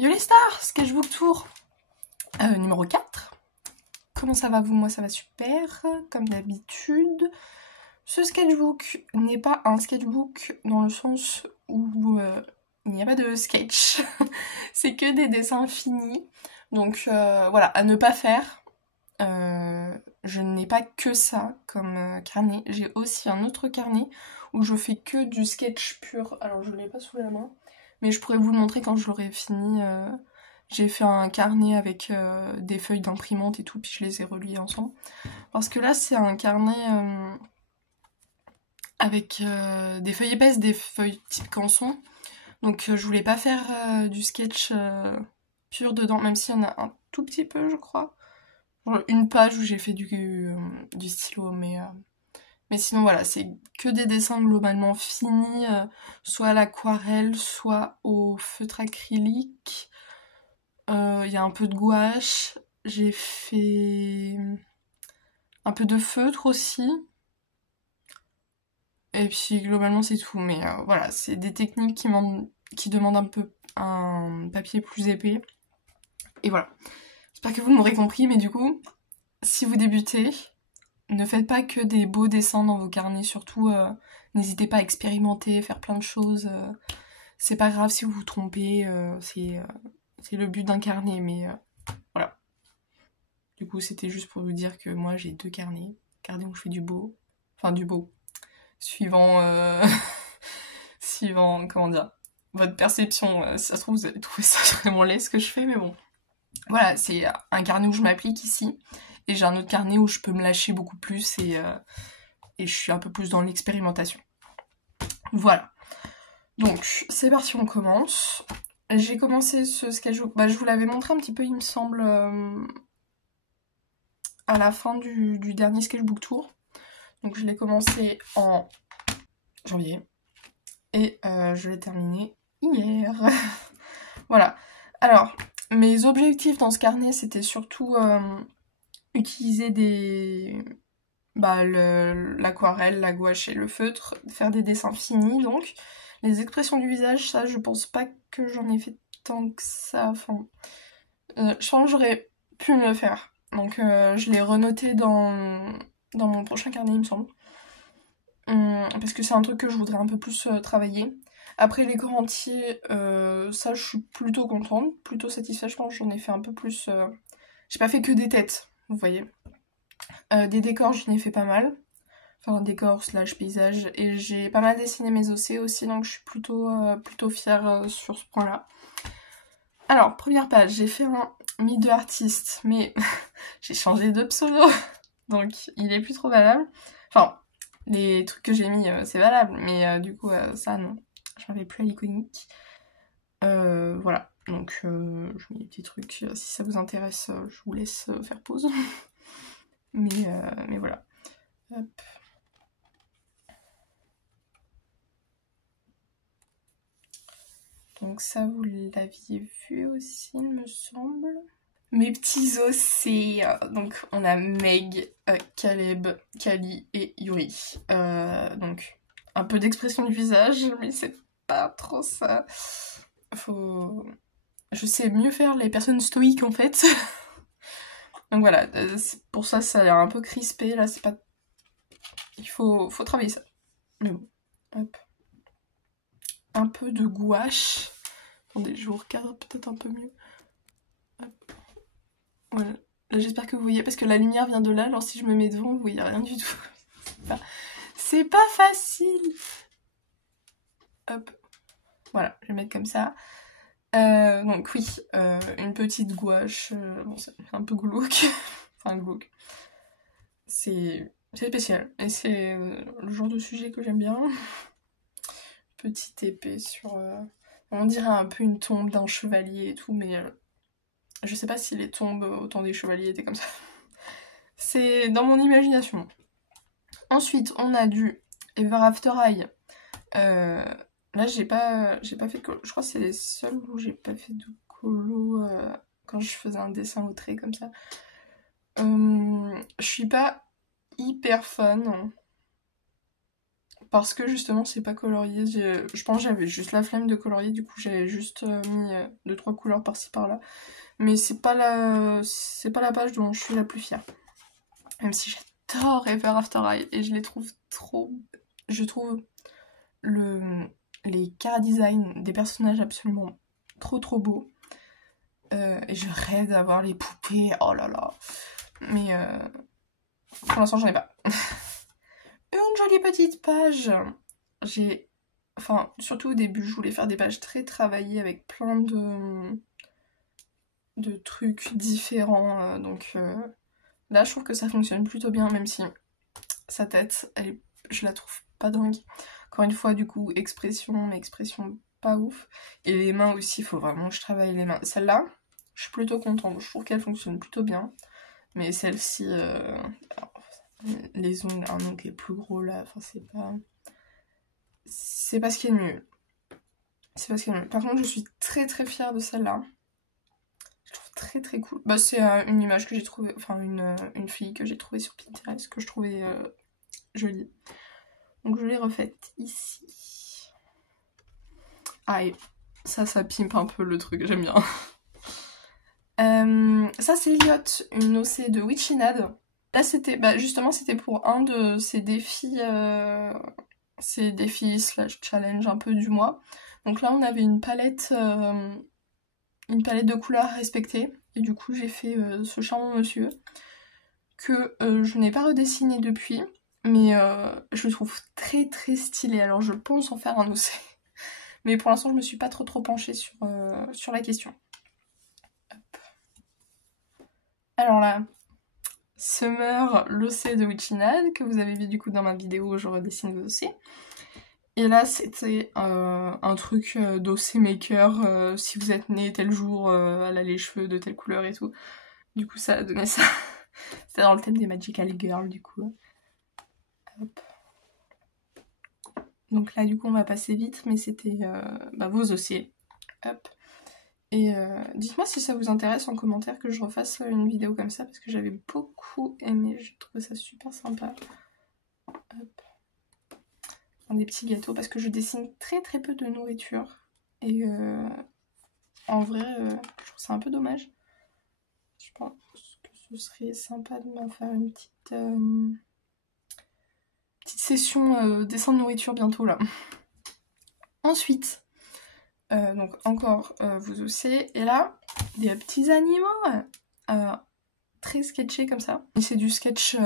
Yo les stars, Sketchbook Tour numéro 4. Comment ça va vous? Moi ça va super, comme d'habitude. Ce sketchbook n'est pas un sketchbook dans le sens où il n'y a pas de sketch. C'est que des dessins finis. Donc voilà, à ne pas faire. Je n'ai pas que ça comme carnet. J'ai aussi un autre carnet où je fais que du sketch pur. Alors je ne l'ai pas sous la main, mais je pourrais vous le montrer quand je l'aurai fini. J'ai fait un carnet avec des feuilles d'imprimante et tout, puis je les ai reliées ensemble. Parce que là c'est un carnet avec des feuilles épaisses, des feuilles type canson. Donc je voulais pas faire du sketch pur dedans, même s'il y en a un tout petit peu je crois. Une page où j'ai fait du stylo, mais sinon voilà, c'est que des dessins globalement finis, soit à l'aquarelle, soit au feutre acrylique. Il y a un peu de gouache, j'ai fait un peu de feutre aussi. Et puis globalement c'est tout, mais voilà, c'est des techniques qui demandent un peu un papier plus épais. Et voilà. J'espère que vous m'aurez compris, mais du coup, si vous débutez, ne faites pas que des beaux dessins dans vos carnets, surtout n'hésitez pas à expérimenter, faire plein de choses. C'est pas grave si vous vous trompez, c'est le but d'un carnet, mais voilà. Du coup, c'était juste pour vous dire que moi j'ai 2 carnets. Carnet où je fais du beau, enfin du beau, suivant, suivant, comment dire, votre perception. Si ça se trouve, vous allez trouver ça vraiment laid ce que je fais, mais bon. Voilà, c'est un carnet où je m'applique ici, et j'ai un autre carnet où je peux me lâcher beaucoup plus, et je suis un peu plus dans l'expérimentation. Voilà. Donc, c'est parti, on commence. J'ai commencé ce sketchbook, je vous l'avais montré un petit peu, il me semble, à la fin du dernier sketchbook tour. Donc je l'ai commencé en janvier, et je l'ai terminé hier. Voilà. Alors, mes objectifs dans ce carnet, c'était surtout utiliser l'aquarelle, la gouache et le feutre, faire des dessins finis donc. Les expressions du visage, ça je pense pas que j'en ai fait tant que ça, enfin... je pense que j'aurais pu me le faire. Donc je l'ai renoté dans mon prochain carnet il me semble. Parce que c'est un truc que je voudrais un peu plus travailler. Après les corps entiers, ça je suis plutôt contente, plutôt satisfaite, je pense que j'en ai fait un peu plus... J'ai pas fait que des têtes, vous voyez. Des décors, j'en ai fait pas mal. Enfin, décor / paysage. Et j'ai pas mal dessiné mes OC aussi, donc je suis plutôt fière sur ce point-là. Alors, première page, j'ai fait un mythe de artiste, mais j'ai changé de pseudo, donc il est plus trop valable. Enfin, les trucs que j'ai mis, c'est valable, mais du coup, ça, non. Je n'avais plus à l'iconique. Voilà, donc je mets des petits trucs. Si ça vous intéresse, je vous laisse faire pause. mais voilà. Hop. Donc ça, vous l'aviez vu aussi, il me semble. Mes petits OC, donc on a Meg, Caleb, Kali et Yuri. Donc un peu d'expression du visage, mais c'est pas trop ça. Je sais mieux faire les personnes stoïques en fait. Donc voilà, pour ça ça a l'air un peu crispé, là c'est pas... Il faut travailler ça. Mais bon, hop. Un peu de gouache. Attendez, je vous regarde peut-être un peu mieux. Hop. Voilà. Là j'espère que vous voyez, parce que la lumière vient de là, alors si je me mets devant, vous voyez rien du tout. C'est pas facile. Hop. Voilà, je vais mettre comme ça. Donc oui, une petite gouache, bon c'est un peu glauque. Enfin glauque. C'est spécial, et c'est le genre de sujet que j'aime bien. Petite épée sur... on dirait un peu une tombe d'un chevalier et tout, mais je sais pas si les tombes au temps des chevaliers étaient comme ça. C'est dans mon imagination. Ensuite, on a du Ever After High. Là, j'ai pas fait de colo. Je crois que c'est les seuls où j'ai pas fait de colo quand je faisais un dessin au trait comme ça. Je suis pas hyper fan. parce que justement c'est pas colorié. Je pense que j'avais juste la flemme de colorier, du coup j'avais juste mis 2-3 couleurs par-ci par-là. Mais c'est pas la page dont je suis la plus fière. Même si j'adore Ever After High et je les trouve trop... Je trouve les chara-design des personnages absolument trop beaux. Et je rêve d'avoir les poupées, oh là là. Mais pour l'instant j'en ai pas. Une jolie petite page. Enfin, surtout au début, je voulais faire des pages très travaillées avec plein de trucs différents. Donc là, je trouve que ça fonctionne plutôt bien, même si sa tête, je la trouve pas dingue. Encore une fois, du coup, mais expression pas ouf. Et les mains aussi, il faut vraiment que je travaille les mains. Celle-là, je suis plutôt contente. Je trouve qu'elle fonctionne plutôt bien. Mais celle-ci, les ongles, un ongle est plus gros là, enfin c'est pas ce qui est mieux. C'est pas ce qui est mieux. Par contre, je suis très fière de celle-là. Je trouve très cool. Bah, c'est une image que j'ai trouvée, enfin une fille que j'ai trouvée sur Pinterest, que je trouvais jolie. Donc je l'ai refaite ici. Ah, et ça pimpe un peu le truc, j'aime bien. Ça c'est Elliot, une OC de Witchinad. Là c'était, bah justement c'était pour un de ces défis / challenge un peu du mois. Donc là on avait une palette de couleurs à respecter. Et du coup j'ai fait ce charmant monsieur que je n'ai pas redessiné depuis. Mais je le trouve très stylé. Alors je pense en faire un OC. Mais pour l'instant je me suis pas trop penchée sur la question. Hop. Alors là, Summer, l'OC de Witchinad, que vous avez vu du coup dans ma vidéo où je redessine vos OC. Et là c'était un truc d'OC maker, si vous êtes né tel jour, elle a les cheveux de telle couleur et tout. Du coup ça a donné ça. C'était dans le thème des Magical Girls du coup. Hop. Donc là du coup on va passer vite, mais c'était vos OC. Hop. Et dites-moi si ça vous intéresse en commentaire que je refasse une vidéo comme ça, parce que j'avais beaucoup aimé, j'ai trouvé ça super sympa. Hop. Des petits gâteaux, parce que je dessine très peu de nourriture. Et en vrai, je trouve ça un peu dommage. Je pense que ce serait sympa de m'en faire une petite session dessin de nourriture bientôt là. Ensuite, donc encore vous aussi, et là, des petits animaux très sketchés comme ça. Et c'est du sketch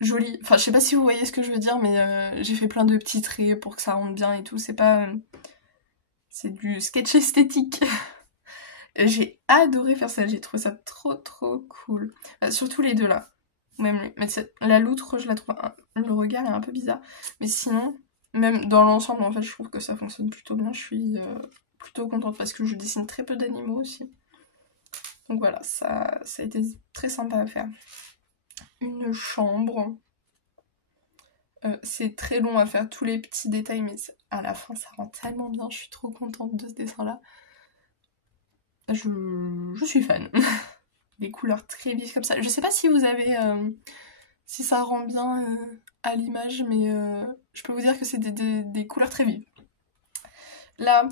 joli. Enfin, je sais pas si vous voyez ce que je veux dire, mais j'ai fait plein de petits traits pour que ça rentre bien et tout. C'est pas... c'est du sketch esthétique. J'ai adoré faire ça, j'ai trouvé ça trop cool. Surtout les deux là. Même la loutre, je la trouve... le regard est un peu bizarre. Mais sinon, même dans l'ensemble, en fait, je trouve que ça fonctionne plutôt bien. Je suis plutôt contente parce que je dessine très peu d'animaux aussi. Donc voilà, ça a été très sympa à faire. Une chambre. C'est très long à faire tous les petits détails, mais à la fin ça rend tellement bien, je suis trop contente de ce dessin là. Je suis fan. Des couleurs très vives comme ça. Je sais pas si vous avez... si ça rend bien à l'image, mais je peux vous dire que c'est des couleurs très vives. Là,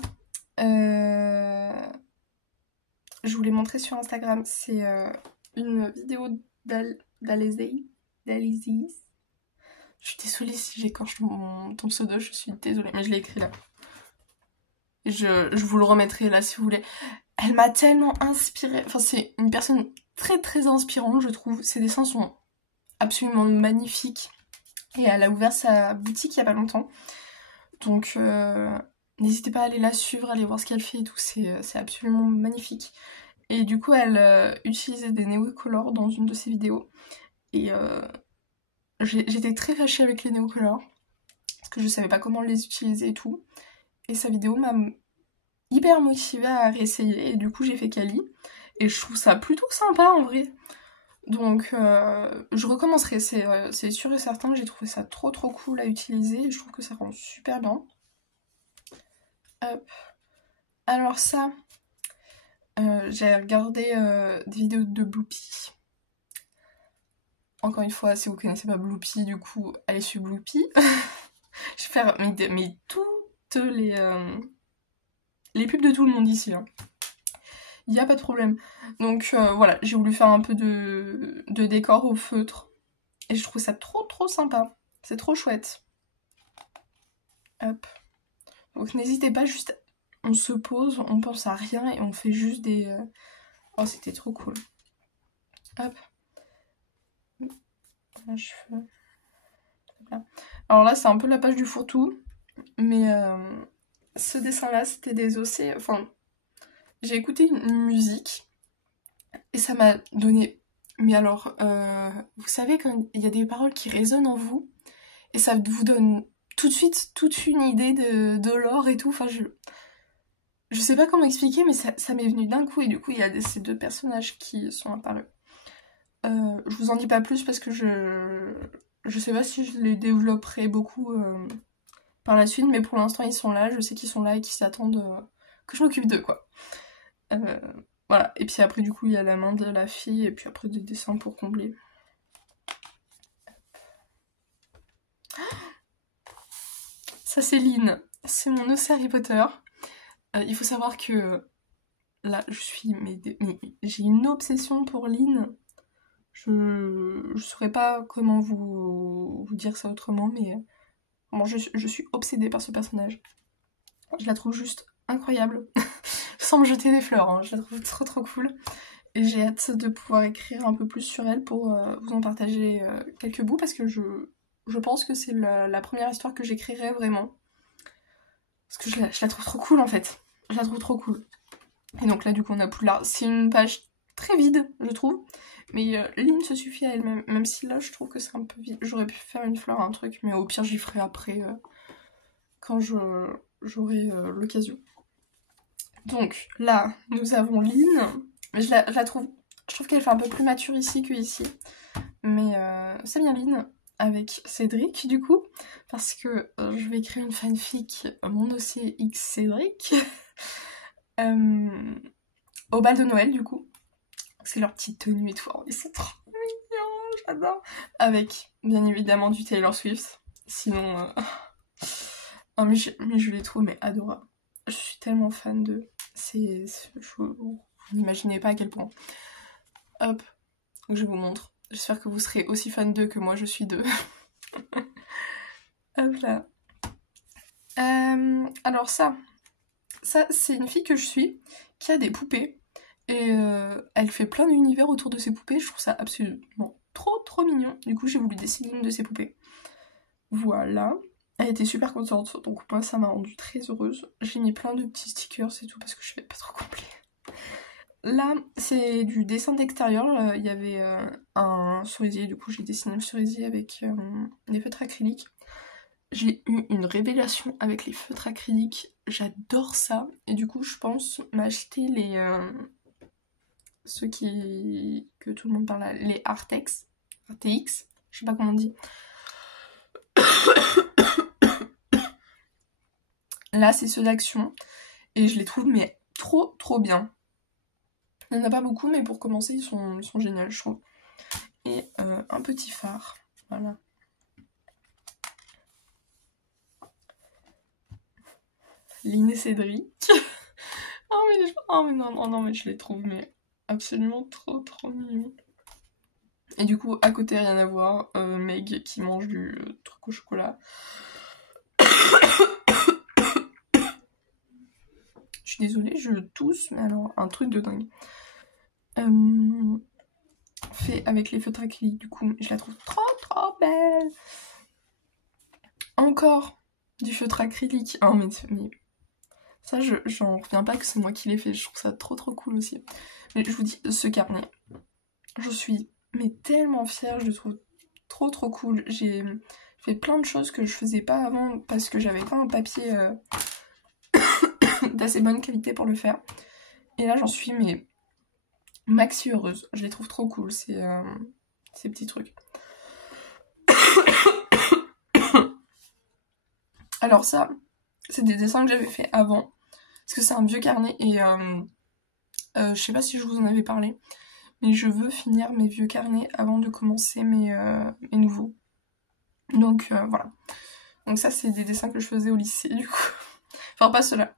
je vous l'ai montré sur Instagram, c'est une vidéo d'Alizis. Je suis désolée si j'écorche ton pseudo, je suis désolée, mais je l'ai écrit là. Je vous le remettrai là si vous voulez. Elle m'a tellement inspirée. Enfin, c'est une personne très inspirante, je trouve. Ses dessins sont absolument magnifiques. Et elle a ouvert sa boutique il y a pas longtemps. Donc, n'hésitez pas à aller la suivre, aller voir ce qu'elle fait et tout. C'est absolument magnifique. Et du coup, elle utilisait des Neocolor dans une de ses vidéos. Et j'étais très fâchée avec les Neocolor. Parce que je savais pas comment les utiliser et tout. Et sa vidéo m'a hyper motivée à réessayer. Et du coup, j'ai fait Kali. Et je trouve ça plutôt sympa en vrai. Donc, je recommencerai. C'est sûr et certain que j'ai trouvé ça trop cool à utiliser. Et je trouve que ça rend super bien. Hop. Alors ça, j'ai regardé des vidéos de Bloopi. encore une fois, si vous connaissez pas Bloopi, du coup, allez sur Bloopi. Je vais faire mais toutes les pubs de tout le monde ici. Hein. Il n'y a pas de problème. Donc voilà, j'ai voulu faire un peu de décor au feutre. Et je trouve ça trop sympa. C'est trop chouette. Hop. Donc n'hésitez pas, juste on se pose, on pense à rien et on fait juste des... Oh, c'était trop cool. Hop. Alors là, c'est un peu la page du fourre-tout. Mais ce dessin-là, c'était des OC... Enfin, j'ai écouté une musique et ça m'a donné... Mais alors, vous savez quand il y a des paroles qui résonnent en vous et ça vous donne tout de suite toute une idée de l'or et tout. Enfin, je sais pas comment expliquer, mais ça m'est venu d'un coup et du coup, il y a ces deux personnages qui sont apparus. Je vous en dis pas plus parce que je sais pas si je les développerai beaucoup par la suite, mais pour l'instant, ils sont là. Je sais qu'ils sont là et qu'ils s'attendent que je m'occupe d'eux, quoi. Voilà, et puis après du coup il y a la main de la fille et puis après des dessins pour combler. Ça c'est Lynn, c'est mon OC Harry Potter. Il faut savoir que là je suis... Mais j'ai une obsession pour Lynn. Je saurais pas comment vous dire ça autrement, mais bon, je suis obsédée par ce personnage. Je la trouve juste incroyable. Sans me jeter des fleurs, hein. Je la trouve trop cool. Et j'ai hâte de pouvoir écrire un peu plus sur elle pour vous en partager quelques bouts parce que je pense que c'est la première histoire que j'écrirai vraiment. Parce que je la trouve trop cool en fait. Je la trouve trop cool. Et donc là du coup on a Poudlard. C'est une page très vide je trouve. Mais Lynn se suffit à elle-même. Même si là je trouve que c'est un peu vide. J'aurais pu faire une fleur, un truc. Mais au pire j'y ferai après quand j'aurai l'occasion. Donc là nous avons Lynn. Je la trouve... Je trouve qu'elle fait un peu plus mature ici que ici. Mais c'est bien Lynn avec Cédric du coup. Parce que je vais écrire une fanfic, mon dossier X Cédric. Au bal de Noël du coup. C'est leur petite tenue et tout. Oh, ils sont trop mignons, j'adore. Avec bien évidemment du Taylor Swift. Sinon... Oh, mais je les trouve mais adorables. Je suis tellement fan d'eux. Vous n'imaginez pas à quel point. Hop, je vous montre. J'espère que vous serez aussi fan d'eux que moi je suis d'eux. Hop là. Alors ça c'est une fille que je suis qui a des poupées. Et elle fait plein d'univers autour de ses poupées. Je trouve ça absolument trop mignon. Du coup j'ai voulu dessiner une de ses poupées. Voilà. Elle était super contente. Donc moi ça m'a rendue très heureuse. J'ai mis plein de petits stickers et tout parce que je vais pas trop complet. Là, c'est du dessin d'extérieur. Il y avait un cerisier, du coup j'ai dessiné le cerisier avec des feutres acryliques. J'ai eu une révélation avec les feutres acryliques. J'adore ça. Et du coup, je pense m'acheter ceux que tout le monde parle là, les Artex. RTX, je sais pas comment on dit. Là, c'est ceux d'Action. Et je les trouve mais trop bien. Il n'y en a pas beaucoup, mais pour commencer, ils sont géniaux, je trouve. Et un petit phare, voilà. Lynn et Cédric. oh mais non, mais je les trouve mais absolument trop mignons. Et du coup, à côté, rien à voir, Meg qui mange du truc au chocolat. Je suis désolée, je tousse, mais alors, un truc de dingue. Fait avec les feutres acryliques, du coup, je la trouve trop belle. Encore du feutre acrylique. Oh, mais ça, j'en reviens pas que c'est moi qui l'ai fait. Je trouve ça trop cool aussi. Mais je vous dis, ce carnet, je suis tellement fière. Je le trouve trop cool. J'ai fait plein de choses que je faisais pas avant parce que j'avais pas un papier d'assez bonne qualité pour le faire. Et là, j'en suis maxi heureuse. Je les trouve trop cool, ces petits trucs. Alors ça, c'est des dessins que j'avais fait avant. Parce que c'est un vieux carnet et je sais pas si je vous en avais parlé. mais je veux finir mes vieux carnets avant de commencer mes nouveaux. Donc voilà. Donc ça c'est des dessins que je faisais au lycée du coup. Enfin pas ceux-là.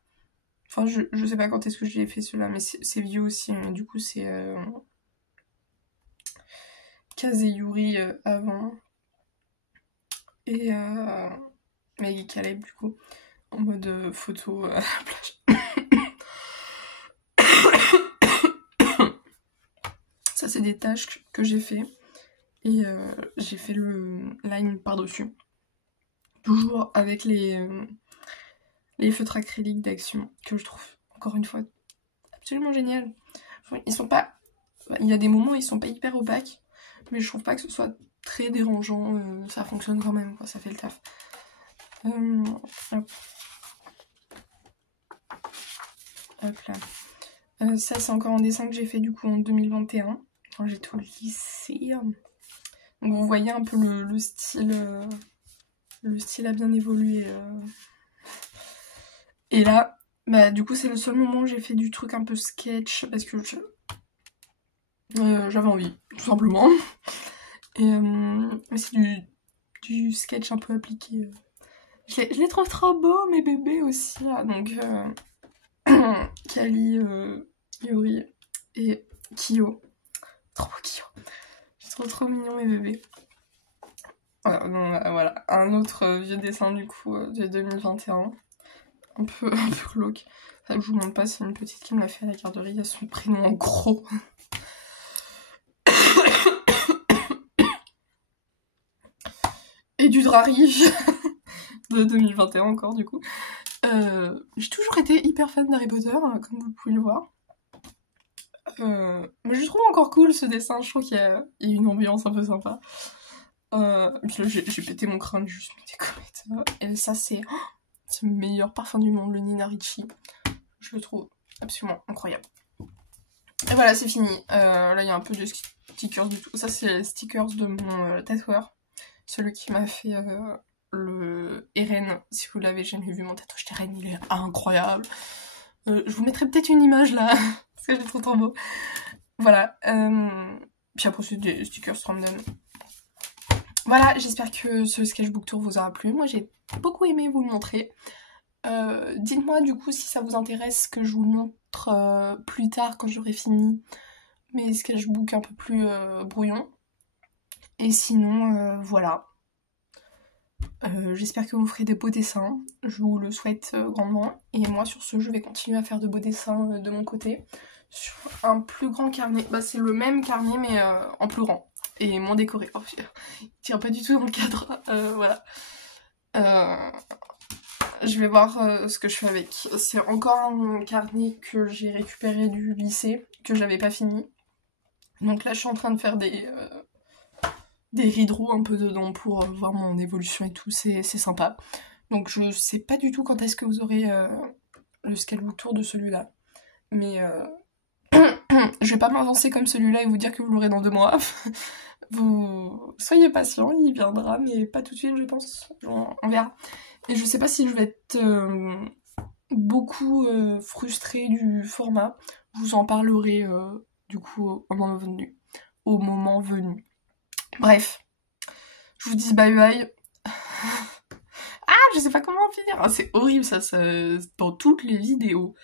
Enfin je sais pas quand est-ce que j'ai fait ceux-là, mais c'est vieux aussi. Mais du coup c'est Kazeyuri avant. Et Maggie Caleb du coup. En mode photo à la plage. Ça c'est des tâches que j'ai fait. Et j'ai fait le line par-dessus. Toujours avec les feutres acryliques d'Action, que je trouve, encore une fois, absolument génial. Enfin, ils sont pas... Il y a des moments où ils sont pas hyper opaques, mais je trouve pas que ce soit très dérangeant. Ça fonctionne quand même, quoi, ça fait le taf. Hop. Hop là. Ça, c'est encore un dessin que j'ai fait du coup en 2021, quand j'étais au lycée. Donc vous voyez un peu le style... Le style a bien évolué. Et là, bah du coup c'est le seul moment où j'ai fait du truc un peu sketch parce que j'avais envie, tout simplement. Et c'est du sketch un peu appliqué. Je les trouve trop beaux, mes bébés aussi. Là. Donc Kali, Yuri et Kyo. Trop beau Kyo. Je trouve trop mignon mes bébés. Voilà, un autre vieux dessin du coup de 2021. Un peu glauque. Ça, je vous montre pas, c'est une petite qui me l'a fait à la garderie. Il y a son prénom en gros. Et du Drari de 2021 encore du coup. J'ai toujours été hyper fan d'Harry Potter, comme vous pouvez le voir. Mais je trouve encore cool ce dessin, je trouve qu'il y a une ambiance un peu sympa. Puis là j'ai pété mon crâne juste des comètes. Et ça c'est le meilleur parfum du monde, le Nina Ricci. Je le trouve absolument incroyable. Et voilà, c'est fini. Là il y a un peu de stickers du tout. Ça c'est les stickers de mon tatoueur. Celui qui m'a fait le Eren. Si vous l'avez jamais vu, mon tatouage d'Eren, il est incroyable. Je vous mettrai peut-être une image là, parce que je le trouve trop beau. Voilà. Puis après, c'est des stickers random. Voilà, j'espère que ce sketchbook tour vous aura plu. Moi, j'ai beaucoup aimé vous le montrer. Dites-moi du coup si ça vous intéresse que je vous le montre plus tard quand j'aurai fini mes sketchbooks un peu plus brouillons. Et sinon, voilà. J'espère que vous ferez des beaux dessins, je vous le souhaite grandement. Et moi sur ce, je vais continuer à faire de beaux dessins de mon côté. Sur un plus grand carnet, bah c'est le même carnet mais en plus grand. Et moins décoré. Oh, il tient pas du tout dans le cadre, voilà. Je vais voir ce que je fais avec. C'est encore un carnet que j'ai récupéré du lycée, que j'avais pas fini. Donc là je suis en train de faire des rideaux un peu dedans pour voir mon évolution et tout, c'est sympa. Donc je sais pas du tout quand est-ce que vous aurez le sketchbook tour de celui-là. Mais je vais pas m'avancer comme celui-là et vous dire que vous l'aurez dans 2 mois. Vous soyez patient, il viendra, mais pas tout de suite je pense. On verra. Et je sais pas si je vais être beaucoup frustrée du format. Je vous en parlerai du coup au moment venu. Bref, je vous dis bye bye. Ah, je sais pas comment finir. Ah, c'est horrible ça, dans toutes les vidéos.